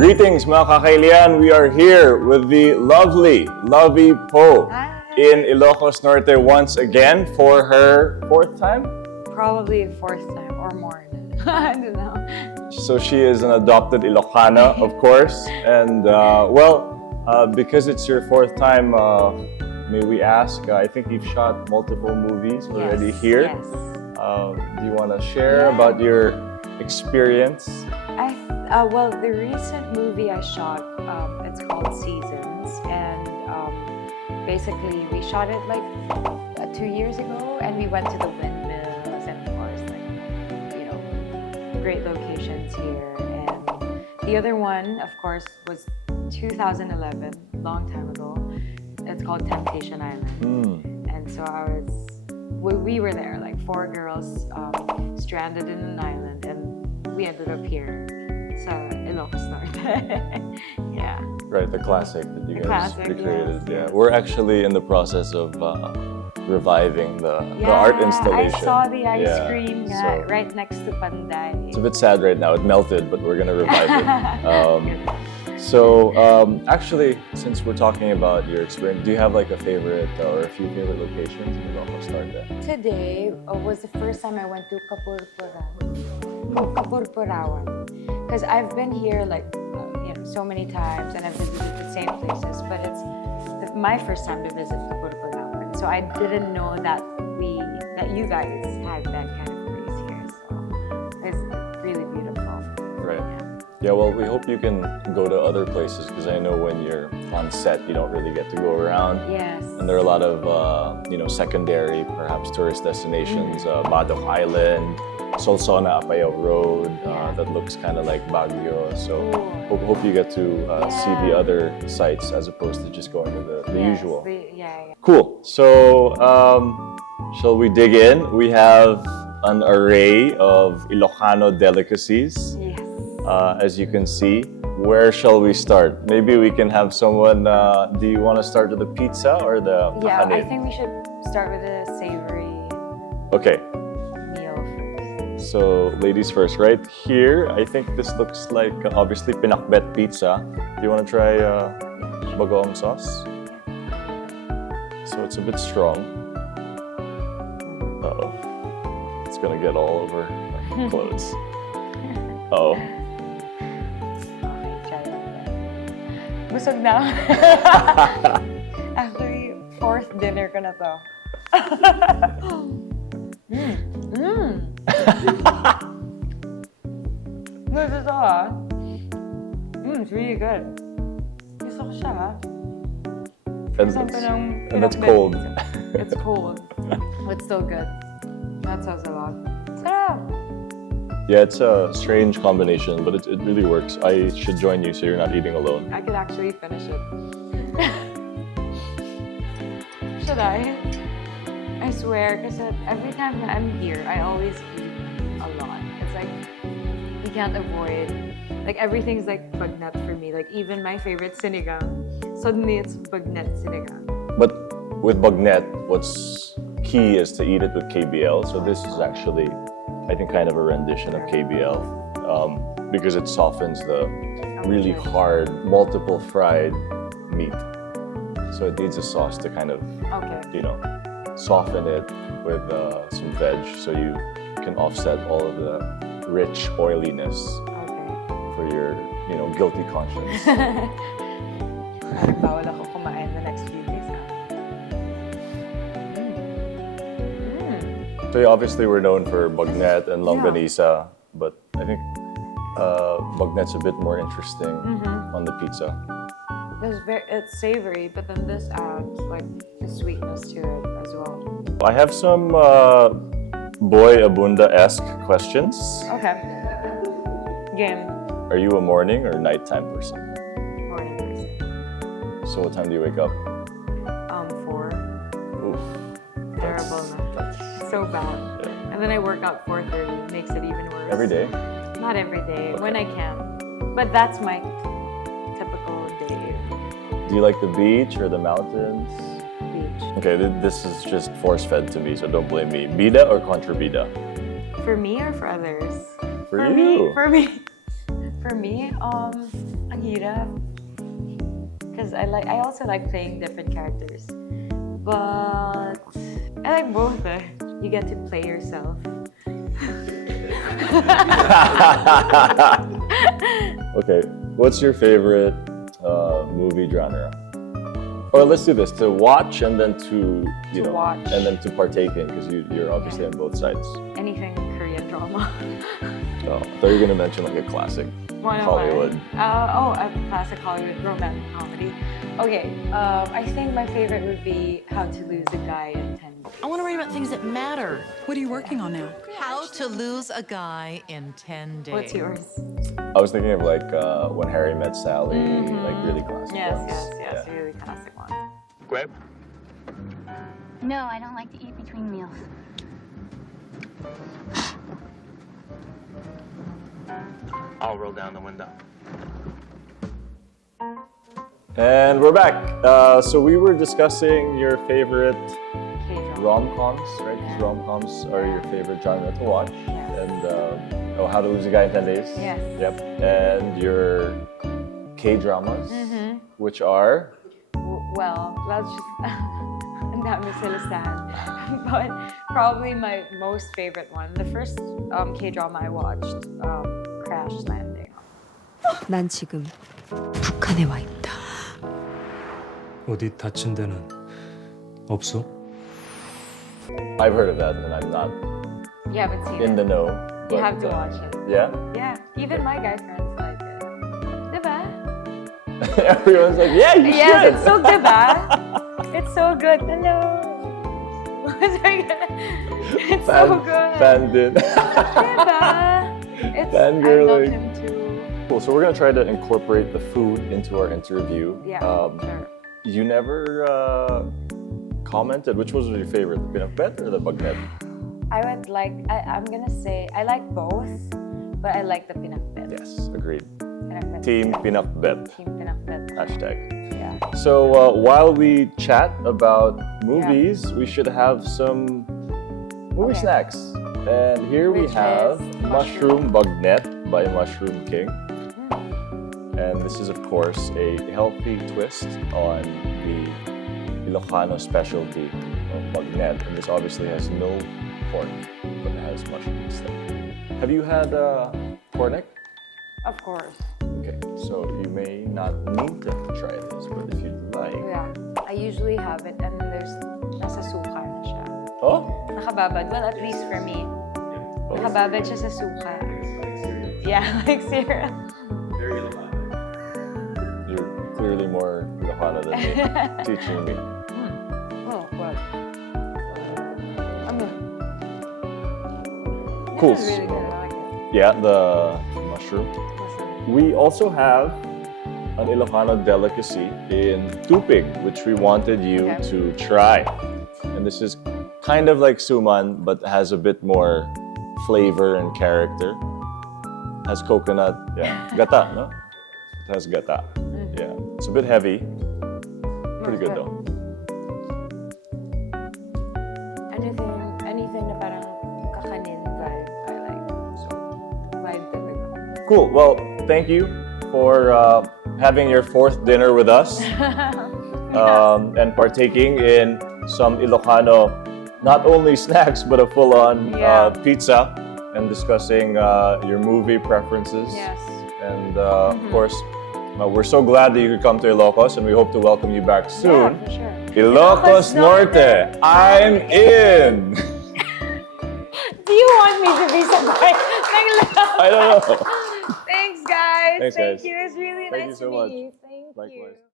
Greetings mga kakailian, we are here with the lovely Lovi Poe in Ilocos Norte once again for her fourth time? Probably fourth time or more. I don't know. So she is an adopted Ilocano, of course, and because it's your fourth time, may we ask, I think you've shot multiple movies already here. Yes. Do you want to share about your experience? Well, the recent movie I shot, it's called Seasons, and basically we shot it like 2 years ago, and we went to the windmills and of course, great locations here. And the other one, of course, was 2011, long time ago. It's called Temptation Island, and so we were there, like 4 girls stranded in an island, and we ended up here. So Ilocos Norte. Yeah. Right, the classic that you guys recreated. Yes. Yeah, we're actually in the process of reviving the art installation. I saw the ice cream right next to Panday. It's a bit sad right now. It melted, but we're gonna revive it. Actually, since we're talking about your experience, do you have like a favorite or a few favorite locations in Ilocos Norte? Today was the first time I went to Kapurpurawan. Because I've been here so many times and I've visited the same places, but it's my first time to visit Kapurpurawan. So I didn't know that you guys had that kind of place here. So it's really beautiful. Right. Yeah, well, we hope you can go to other places because I know when you're on set, you don't really get to go around. Yes. And there are a lot of, secondary, perhaps tourist destinations, Badok Island, Solsona Apayao Road, that looks kind of like Baguio. So hope you get to see the other sites as opposed to just going to the usual. Cool. So shall we dig in? We have an array of Ilocano delicacies. Yes. As you can see. Where shall we start? Maybe we can have someone, do you want to start with the pizza or the kakanin? I think we should start with the savory meal first. So, ladies first, right here, I think this looks like, obviously, pinakbet pizza. Do you want to try bagoong sauce? So, it's a bit strong. Uh-oh. It's going to get all over my clothes. Uh-oh. Busog na. Actually, 4th dinner ko na to. Gusto to it's really good. Gusto ko siya And that's cold. It's cold. But still good. That sounds a lot. Sarap! Yeah, it's a strange combination, but it really works. I should join you so you're not eating alone. I could actually finish it. Should I? I swear, because every time that I'm here, I always eat a lot. It's like, you can't avoid. Like, everything's like bagnet for me. Like, even my favorite sinigang, suddenly it's bagnet sinigang. But with bagnet, what's key is to eat it with KBL. So this is actually, I think, kind of a rendition of KBL because it softens the really hard, multiple fried meat. So it needs a sauce to kind of, soften it with some veg so you can offset all of the rich oiliness for your, guilty conscience. Parang bawal ako kumain the next few days. So obviously we're known for bagnet and longganisa, but I think bagnet's a bit more interesting on the pizza. It's savory, but then this adds like the sweetness to it as well. I have some Boy Abunda-esque questions. Okay. Game. Are you a morning or nighttime person? Morning person. So what time do you wake up? 4. Oof. Terrible. So bad. Yeah. And then I work out 4:30, makes it even worse. Every day? Not every day, when I can. But that's my typical day. Do you like the beach or the mountains? Beach. Okay, this is just force-fed to me, so don't blame me. Bida or contra-bida? For me or for others? For you. For me. For me, I Ang hirap. Because I also like playing different characters. But I like both. You get to play yourself. Okay, what's your favorite movie genre? Or let's do this: to watch and then to watch. and then to partake in, because you're obviously on both sides. Anything Korean drama. Oh, I thought you were gonna mention like a classic Hollywood. A classic Hollywood romantic comedy. Okay, I think my favorite would be How to Lose a Guy in 10 Days. I want to write about things that matter. What are you working on now? How to lose a guy in 10 days. What's yours? I was thinking of like When Harry Met Sally, like really classic ones. Yes, really classic one. Greg? No, I don't like to eat between meals. I'll roll down the window. And we're back. So we were discussing your favorite K-drama. rom-coms, right? Because rom-coms are your favorite genre to watch. Yes. And How to Lose a Guy in 10 Days. Yes. Yep. And your K-dramas, which are? Well, let's just... Ang dami sila sad. But probably my most favorite one, the first K-drama I watched, Crash Landing. 난 지금 북한에 와 있다. 어디 다친 데는 없어? I've heard of that, and I'm not You haven't seen in it? the know. You but, have to watch it. Yeah? Yeah, even my guy friends like it. Diba? Everyone's like, yeah, you Yes, should. it's so diba? It's so good. Hello. It's so good. Bandit. Diba? I love Fangirling. him too. Cool. So we're gonna try to incorporate the food into our interview. Yeah, sure. You never commented which was your favorite, the pinakbet or the bagnet? I would like, I'm gonna say, I like both, but I like the pinakbet. Yes, agreed. Pinakbet. Team pinakbet. Team pinakbet. Hashtag. Yeah. So while we chat about movies, we should have some movie Okay. snacks. And here we Which have is Mushroom Bagnet by Mushroom King. And this is, of course, a healthy twist on the Ilocano specialty of bagnet. And this obviously has no pork, but it has mushroom instead. Have you had pork? Of course. Okay, so you may not need to try this, but if you'd like. Yeah. I usually have it and there's nasa suka na siya. Oh? Nakababad. Well, at least for me. Nakababad siya sa suka. Yeah, like cereal. You're clearly more Ilocano than me, teaching me. Oh, what? I mean, Cool. this is really good. I like it. Yeah, the mushroom. We also have an Ilocano delicacy in tupig, which we wanted you Okay. to try. And this is kind of like suman, but has a bit more flavor and character. Has coconut, yeah, gata, no? It has gata. Yeah, it's a bit heavy. Pretty good though. Anything na parang kakanin vibe, I like. So, vibe talaga. Cool. Well, thank you for having your fourth dinner with us and partaking in some Ilocano, not only snacks, but a full-on pizza and discussing your movie preferences. Yes. And of course, we're so glad that you could come to Ilocos, and we hope to welcome you back soon. Yeah, for sure. Ilocos Norte, I'm in! Do you want me to be surprised? I don't know. Thanks, guys. Thanks, Thank guys. you. It's really Thank you nice so to much. meet you. Thank Likewise. you.